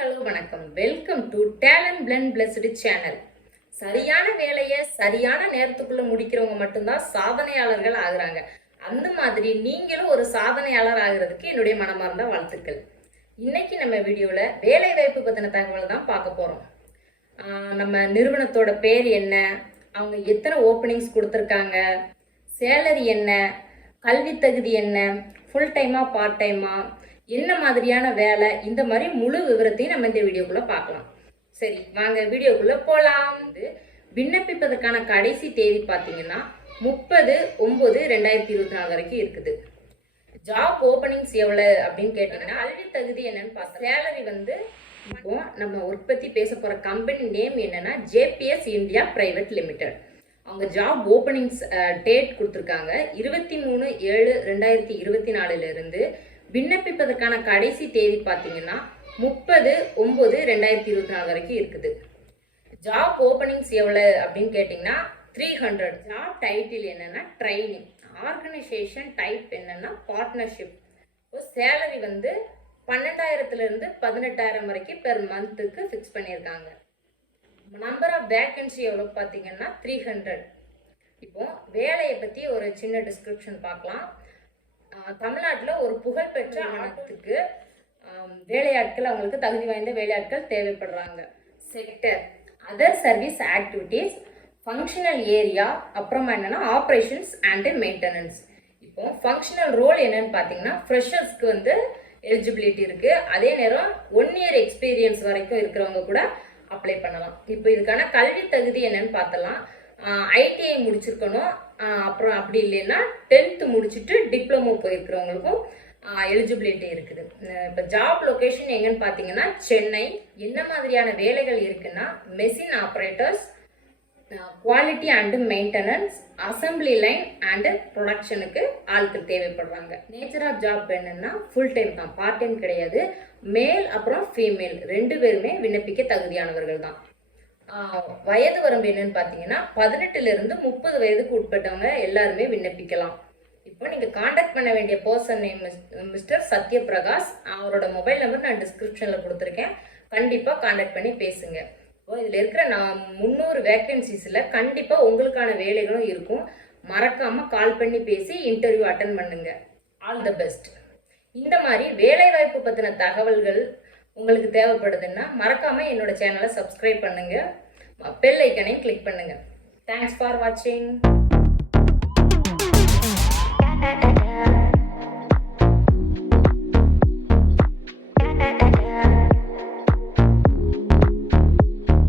Hello வணக்கம். Welcome to talent blend blessed channel. சரியான வேலையை சரியான நேரத்துக்குள்ள முடிக்கிறவங்க மட்டும்தான் சாதனையாளர்கள் ஆகுறாங்க. அந்த மாதிரி நீங்களும் ஒரு சாதனையாளர் ஆகுறதுக்கு என்னுடைய மனமார்ந்த வாழ்த்துக்கள். இன்னைக்கு நம்ம வீடியோல வேலை வாய்ப்பு பத்தின தகவல் தான் பார்க்க போறோம். நம்ம நிறுவனத்தோட பேர் என்ன, அவங்க எத்தனை ஓப்பனிங்ஸ் கொடுத்துருக்காங்க, சேலரி என்ன, கல்வி தகுதி என்ன, ஃபுல் டைமா பார்ட் டைமா, என்ன மாதிரியான வேலை, இந்த மாதிரி முழு விவரத்தையும் நம்ம இந்த வீடியோக்குள்ள பார்க்கலாம். சரி வாங்க வீடியோக்குள்ள போலாம். விண்ணப்பிப்பதற்கான கடைசி தேதி பார்த்தீங்கன்னா 30/9/2024 வரைக்கும் இருக்குது. ஜாப் ஓப்பனிங்ஸ் எவ்வளோ அப்படின்னு கேட்டீங்கன்னா, கல்வி தகுதி என்னன்னு பார்த்தா சேலரி இப்போ நம்ம உற்பத்தி பேச போற கம்பெனி நேம் என்னன்னா JPS இந்தியா பிரைவேட் லிமிடெட். அவங்க ஜாப் ஓப்பனிங்ஸ் டேட் கொடுத்துருக்காங்க 23/7/2024 இருந்து. விண்ணப்பிப்பதற்கான கடைசி தேதி பார்த்தீங்கன்னா 30/9/2024 வரைக்கும் இருக்குது. ஜாப் ஓப்பனிங்ஸ் எவ்வளோ அப்படின்னு கேட்டிங்கன்னா 300. ஜாப் டைட்டில் என்னன்னா ட்ரைனிங். ஆர்கனைசேஷன் டைப் என்னன்னா பார்ட்னர்ஷிப். சேலரி 12,000 இருந்து 18,000 வரைக்கும் பெர் மந்த்துக்கு ஃபிக்ஸ் பண்ணியிருக்காங்க. நம்பர் ஆஃப் வேக்கன்சி எவ்வளோ பார்த்தீங்கன்னா 300. இப்போ வேலையை பற்றி ஒரு சின்ன டிஸ்கிரிப்ஷன் பார்க்கலாம். தமிழ்நாட்டில் ஒரு புகழ்பெற்ற ஆட்டத்துக்கு வேலையாட்கள், அவங்களுக்கு தகுதி வாய்ந்த வேலையாட்கள் தேவைப்படுறாங்க. Sector other service activities, functional area, அப்புறமா என்னன்னா ஆப்ரேஷன்ஸ் அண்ட் மெயின்டெனன்ஸ். இப்போ ஃபங்க்ஷனல் ரோல் என்னன்னு பார்த்தீங்கன்னா ஃப்ரெஷர்ஸ்க்கு எலிஜிபிலிட்டி இருக்கு. அதே நேரம் 1 year எக்ஸ்பீரியன்ஸ் வரைக்கும் இருக்கிறவங்க கூட அப்ளை பண்ணலாம். இப்போ இதுக்கான கல்வி தகுதி என்னன்னு பார்த்தலாம். ITI முடிச்சிருக்கணும். அப்புறம் அப்படி இல்லைன்னா 10th முடிச்சுட்டு டிப்ளமோ போயிருக்கிறவங்களுக்கும் எலிஜிபிலிட்டி இருக்குது. இப்போ ஜாப் லொகேஷன் எங்கன்னு பார்த்தீங்கன்னா சென்னை. என்ன மாதிரியான வேலைகள் இருக்குன்னா machine operators, quality and maintenance, assembly line and ப்ரொடக்ஷனுக்கு ஆட்கள் தேவைப்படுறாங்க. நேச்சர் ஆஃப் ஜாப் என்னன்னா ஃபுல் டைம் தான், பார்ட் டைம் கிடையாது. மேல் அப்புறம் ஃபீமேல் 2 பேருமே விண்ணப்பிக்க தகுதியானவர்கள் தான். வயது வரம்பு என்னன்னு பார்த்தீங்கன்னா 18 இருந்து 30 வயதுக்கு உட்பட்டவங்க எல்லாருமே விண்ணப்பிக்கலாம். இப்போ நீங்கள் காண்டாக்ட் பண்ண வேண்டிய பர்சன் நேம் மிஸ்டர் சத்யபிரகாஷ். அவரோட மொபைல் நம்பர் நான் டிஸ்கிரிப்ஷனில் கொடுத்துருக்கேன். கண்டிப்பாக காண்டாக்ட் பண்ணி பேசுங்க. இப்போ இதில் இருக்கிற 300 வேக்கன்சிஸில் கண்டிப்பாக உங்களுக்கான வேலைகளும் இருக்கும். மறக்காமல் கால் பண்ணி பேசி இன்டர்வியூ அட்டன் பண்ணுங்க. All the best. இந்த மாதிரி வேலைவாய்ப்பு பற்றின தகவல்கள் உங்களுக்கு தேவைப்படுதுன்னா மறக்காம என்னோட சேனலை சப்ஸ்கிரைப் பண்ணுங்க, பெல் ஐக்கனையும் கிளிக் பண்ணுங்க. தேங்க்ஸ் ஃபார் வாட்சிங்.